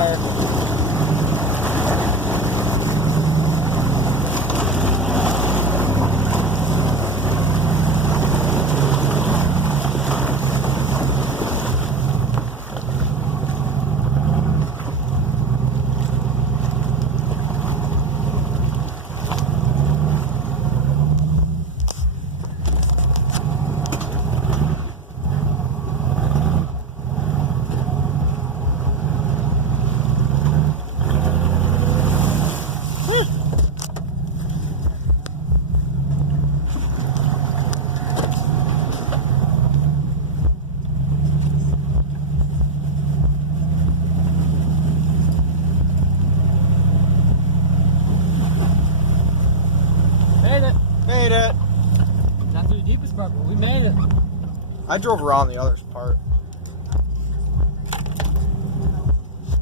fire. Made it. Not through the deepest part, but we made it. I drove around the other part.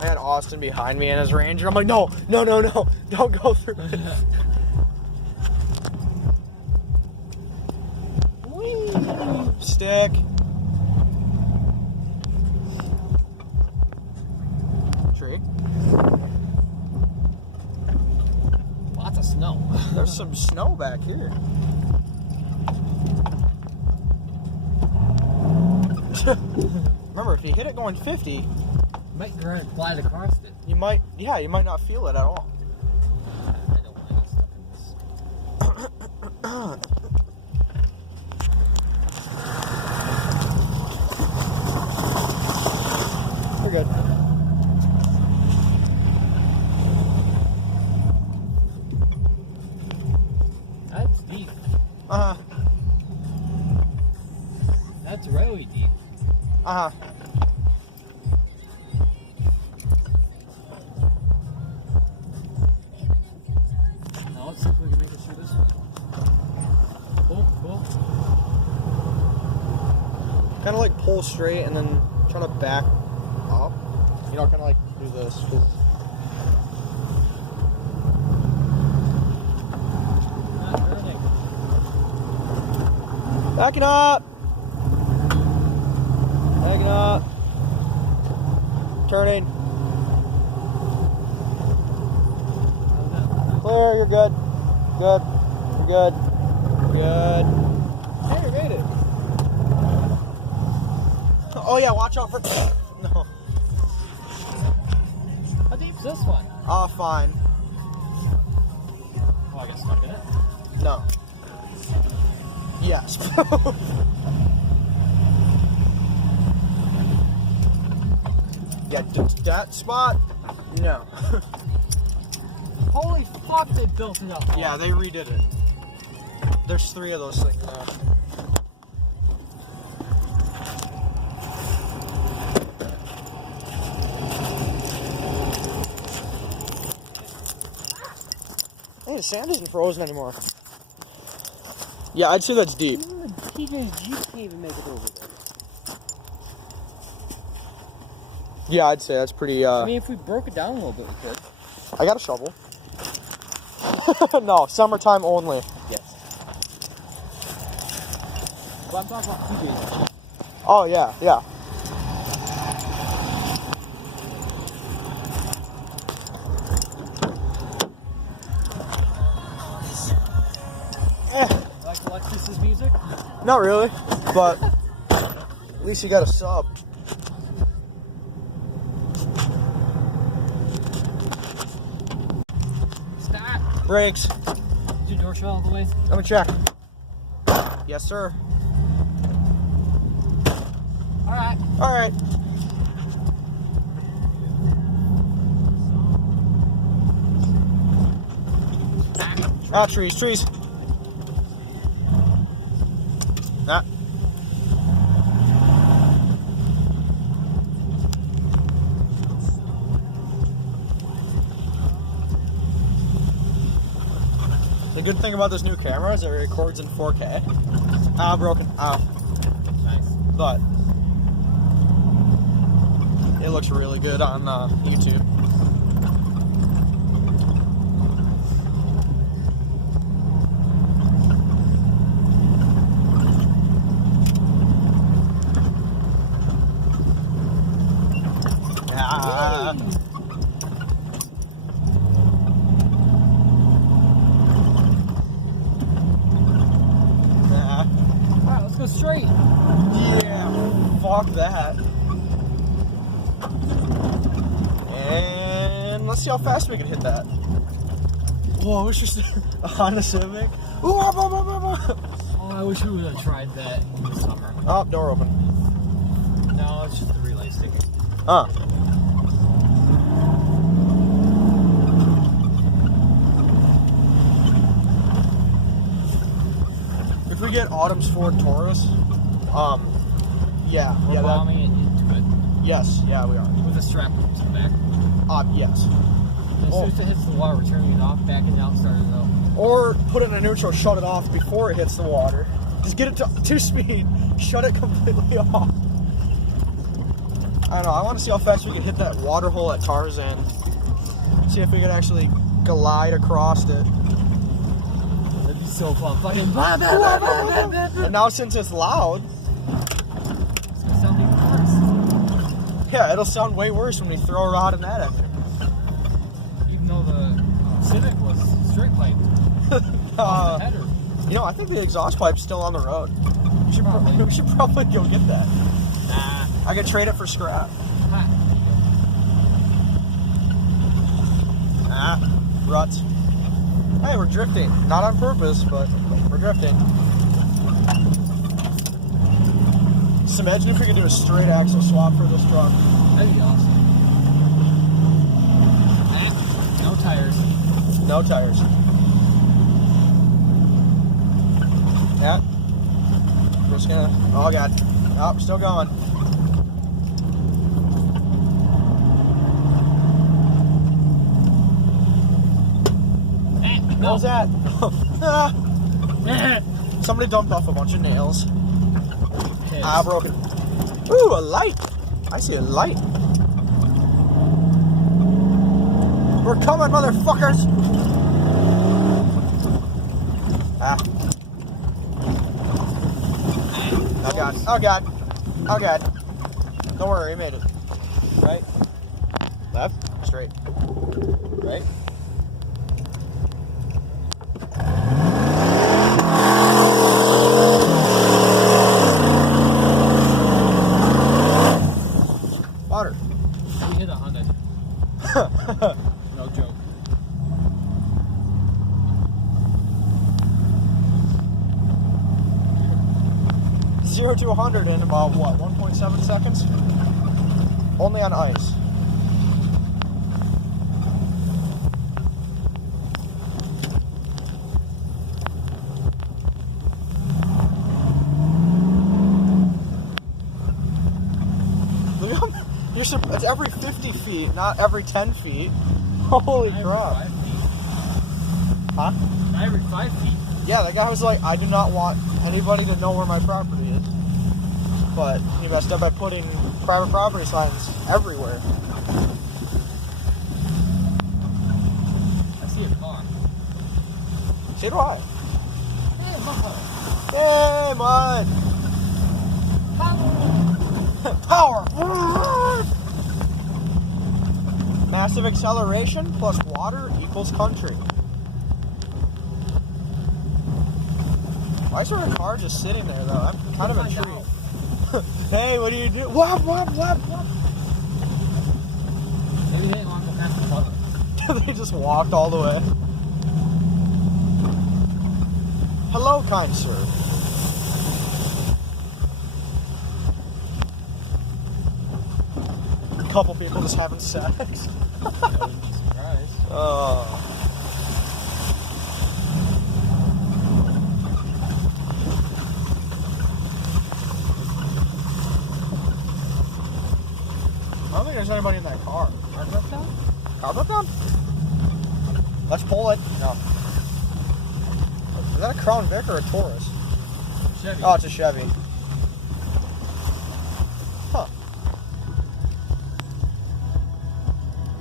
I had Austin behind me in his Ranger. I'm like, no, don't go through it. Whee! Stick. Tree. Lots of snow. There's some snow back here. Remember, if you hit it going 50, You might try and fly across it. you might not feel it at all. I don't want to get stuck in this. We're good. That's deep. Uh-huh. That's really deep. Uh-huh. Now let's see if we can make it through this one. Cool. Kind of like pull straight and then try to back up. You know, kind of like do this. Not turning. Backing up. Backing up. Turning. Clear, you're good. Good. You're good. Good. Hey, you made it. Oh yeah, watch out for... No. How deep's this one? Fine. Oh, I got stuck in it. No. Yes. Yeah, that spot? No. Holy fuck, they built it up. Yeah, they redid it. There's 3 of those things now. Hey, the sand isn't frozen anymore. Yeah, I'd say that's deep. Even the TJ's Jeep can't even make it over there. Yeah, I'd say that's pretty, I mean, if we broke it down a little bit, we could. I got a shovel. No, summertime only. Yes. Well, I'm talking about TJ's Jeep. Oh, yeah. Like Alexis's music? Not really, but at least you got a sub. Stop. Brakes. Is your door shut all the way? Let me check. Yes, sir. Alright. Alright. Ah, trees. Ah. The good thing about this new camera is it records in 4K. Ah, broken. Ow. Nice. But it looks really good on YouTube. Ah. straight. Yeah, fuck that. And let's see how fast we can hit that. Whoa, it's just a Honda Civic. Ooh, Oh, I wish we would have tried that in the summer. oh, door open. No, it's just the relay sticking. If we get Autumn's Ford Taurus, yeah, We're yeah, bombing it into it yes, yeah, we are. with a strap to the back. Yes. As soon as it hits the water, we're turning it off, backing it out, starting it up. Or put it in a neutral, shut it off before it hits the water. Just get it to 2-speed, shut it completely off. I don't know, I want to see how fast we can hit that water hole at Tarzan. See if we can actually glide across it. That'd be so fun. Fucking And now since it's loud, it's gonna sound even worse. yeah, it'll sound way worse when we throw a rod in that engine. Even though the Civic was straight piped. Off the header. You know, I think the exhaust pipe's still on the road. We should probably go get that. Nah. I could trade it for scrap. Ha. Ruts. Hey, we're drifting. Not on purpose, but we're drifting. Just imagine if we could do a straight axle swap for this truck. That'd be awesome. No tires. No tires. Yeah. Just gonna. Oh, God. Oh, still going. What was that? Somebody dumped off a bunch of nails. Ah, broken. Ooh, a light. I see a light. We're coming, motherfuckers. Ah. Oh, God. Oh, God. Oh, God. Don't worry, we made it. Right? Left? Straight. Right? Water. We hit 100. No joke. Zero to 100 in about what, 1.7 seconds? Only on ice. Look how it's every 50 feet, not every 10 feet. Holy crap. Every 5 feet. Huh? Every 5 feet. Yeah, that guy was like, I do not want anybody to know where my property is. But he messed up by putting private property signs everywhere. I see a car. So do I. Hey, mother. Hey, mud! Power! Massive acceleration plus water equals country. Why is there a car just sitting there, though? I'm kind of intrigued. Hey, what do you do? Wop, wop, wop, wop. Maybe they didn't want to go past the button. They just walked all the way. Hello, kind sir. A couple people just having sex. I wouldn't be surprised. Oh. I don't think there's anybody in that car. Carpet down? Let's pull it. No. Is that a Crown Vic or a Taurus? Chevy. Oh, it's a Chevy. Huh.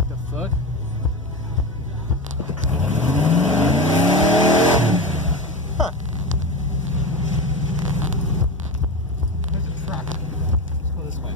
The fuck? Huh. There's a truck. Let's go this way.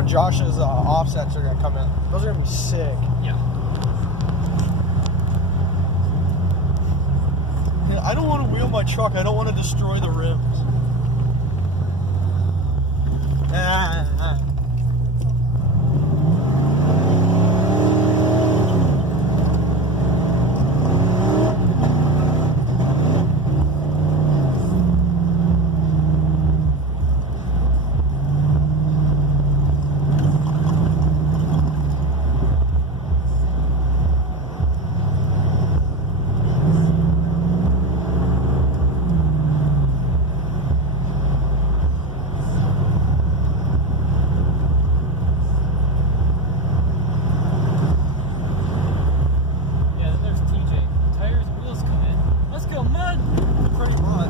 when Josh's offsets are gonna come in. Those are gonna be sick. Yeah. Yeah, I don't want to wheel my truck. I don't want to destroy the rims. Pretty much.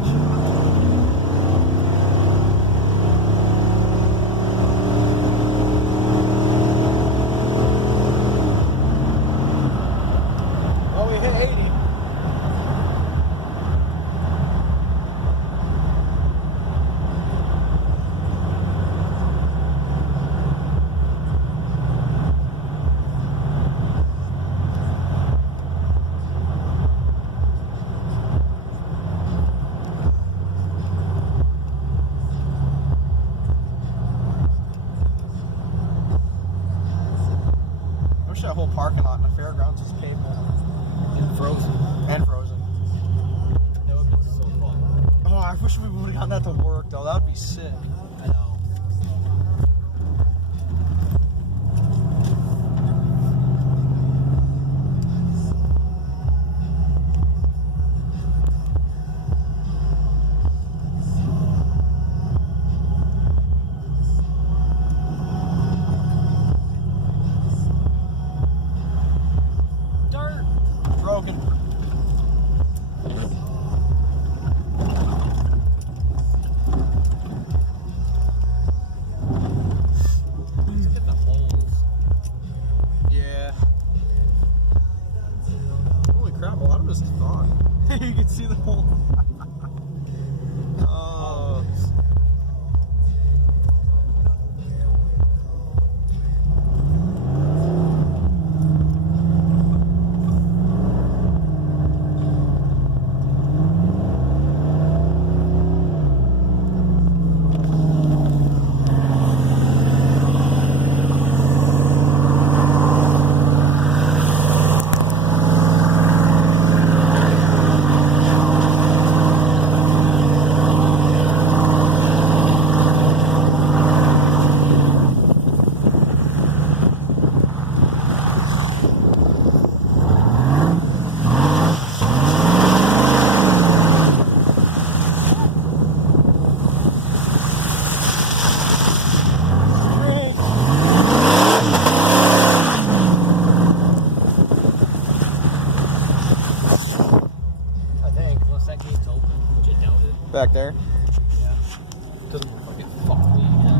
Well, we hit 80. I wish that whole parking lot in the fairgrounds was pavable. And frozen. And frozen. That would be so fun. Oh, I wish we would have gotten that to work, though. That would be sick. I know. Broken. Look at the holes. Yeah. Holy crap, a lot of this is gone. You can see the hole. Oh. Back there. Yeah. Doesn't fucking fuck me. Yeah.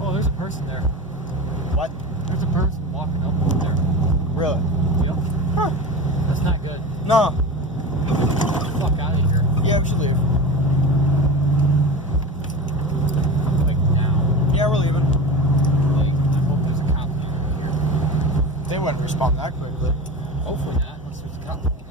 Oh, there's a person there. What? There's a person walking up over there. Really? Yep. Huh. That's not good. No. Get the fuck out of here. Yeah, we should leave. Like now. Yeah, we're leaving. Like, I hope there's a cop down here. They wouldn't respond that quickly. Hopefully not, unless there's a cop.